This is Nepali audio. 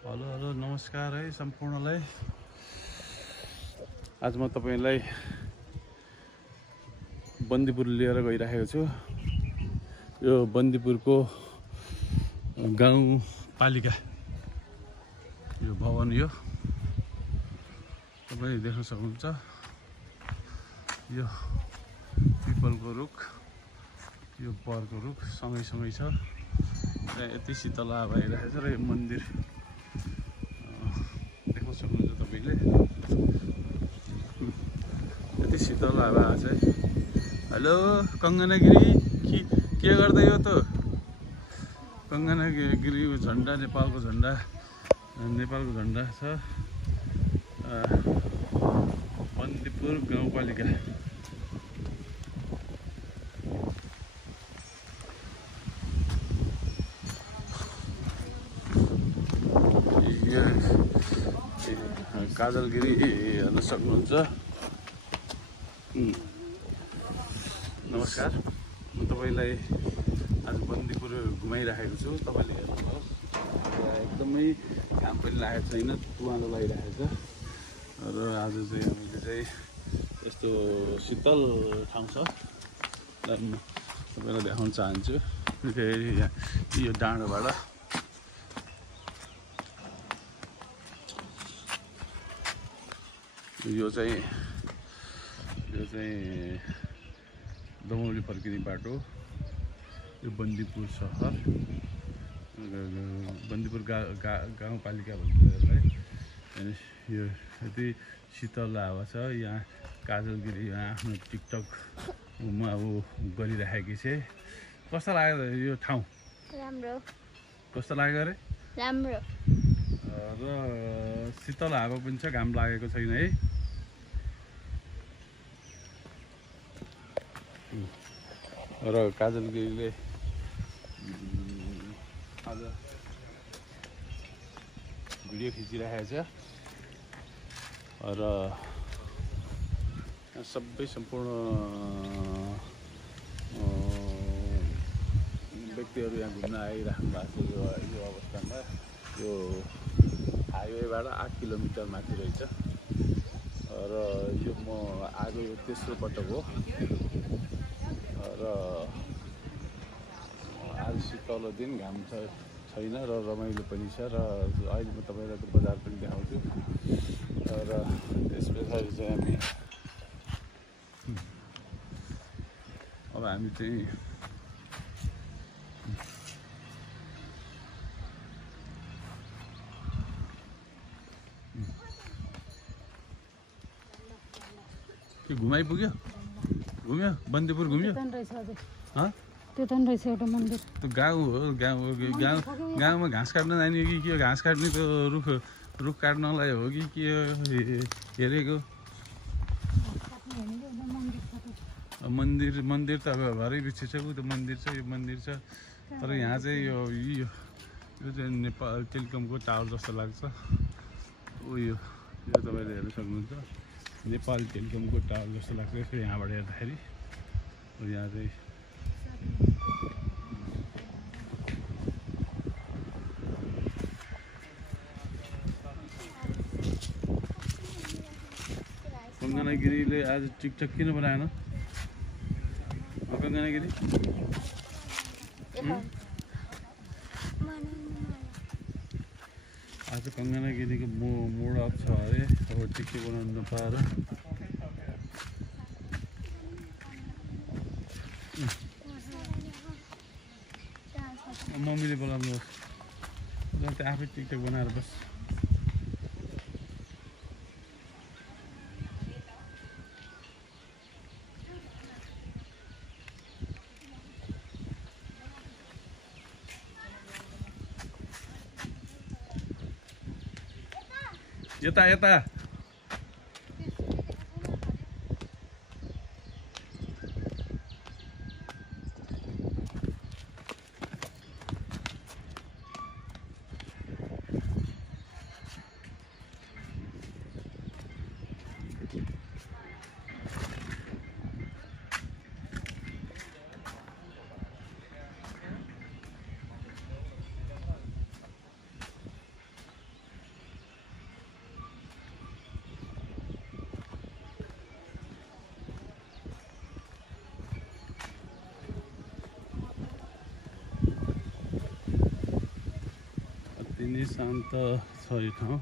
हेलो हेलो नमस्कार है सम्पूर्णलाई। आज म तपाईलाई बन्दीपुर लिएर गइरहेको छु। यो बन्दीपुरको गाउँपालिका यो भवन यो तपाईले देख्न सक्नुहुन्छ। यो पिपलको रुख, यो बरको रुख सँगै छ। यति शीतल हावा आइरहेको छ र यो मन्दिर देख्न सक्नुहुन्छ तपाईले। यति शीतल हावा छ। हेलो कङ्गनागिरी, के गर्दै हो त? कङ्गनागिरी झन्डा, नेपालको झन्डा छ। बन्दीपुर गाउँपालिका। काजलगिरी हेर्न सक्नुहुन्छ। नमस्कार, म तपाईलाई आज बन्दीपुर घुमाइरहेको छु। तपाईले हेर्नुहोस्, एकदमै घाम पनि लागेको छैन, तुवालो लागिरहेको छ। र आज चाहिँ हामीले चाहिँ यस्तो शीतल ठाउँ छ तपाईलाई देखाउन चाहन्छु। यो डाँडोबाट यो चाहिँ दमौली फर्किने बाटो। यो बन्दीपुर सहर, बन्दीपुर गाउँपालिका भन्छ यसलाई। यो यति शीतल हावा छ। यहाँ काजलगिरी आफ्नो टिकटकमा अब गरिराखेकी छ। कस्तो लाग्यो यो ठाउँ? राम्रो। कस्तो लाग्यो अरे? राम्रो। र शीतल हावा पनि छ, घाम लागेको छैन है। र काजलगिरीले आज भिडियो खिचिरहेको छ। र सबै सम्पूर्ण व्यक्तिहरू यहाँ घुम्न आइराख्नु भएको छ। यो अवस्थामा यो हाइवेबाट 8 किलोमिटर माथि रहेछ। र यो म आएको यो तेस्रो पटक हो। र आज शीतल दिन, घाम छैन र रमाइलो पनि छ। र अहिले म तपाईलाई बजार पनि देखाउँछु। र त्यस पछाडि चाहिँ हामी चाहिँ के घुमाइपुग्यो? घुम्यो? बन्दीपुर घुम्यो? त्यो त रहेछ एउटा मन्दिर। त्यो गाउँ हो। गाउँमा घाँस काट्न जाने हो कि के? घाँस काट्ने त्यो रुख काट्नलाई हो कि के हेरेको? मन्दिर त अब घरै पछि छ। ऊ त मन्दिर छ, यो मन्दिर छ। तर यहाँ चाहिँ यो चाहिँ नेपाल टेलिकमको टावर जस्तो लाग्छ। यो तपाईँले हेर्न सक्नुहुन्छ। नेपाल टेलिकमको टावर जस्तो लाग्छ यहाँबाट हेर्दाखेरि। यहाँ चाहिँ कङ्गनागिरीले आज टिकटक किन बनाएन? कङ्गनागिरी आज कङ्गनागिरीको मोड अफ छ अरे। अब टिकटक बनाउनु नपाएर मम्मीले बोलाउनुहोस्। त्यहाँ आफै टिकटक बनाएर बस। यता अति नै शान्त छ यो ठाउँ।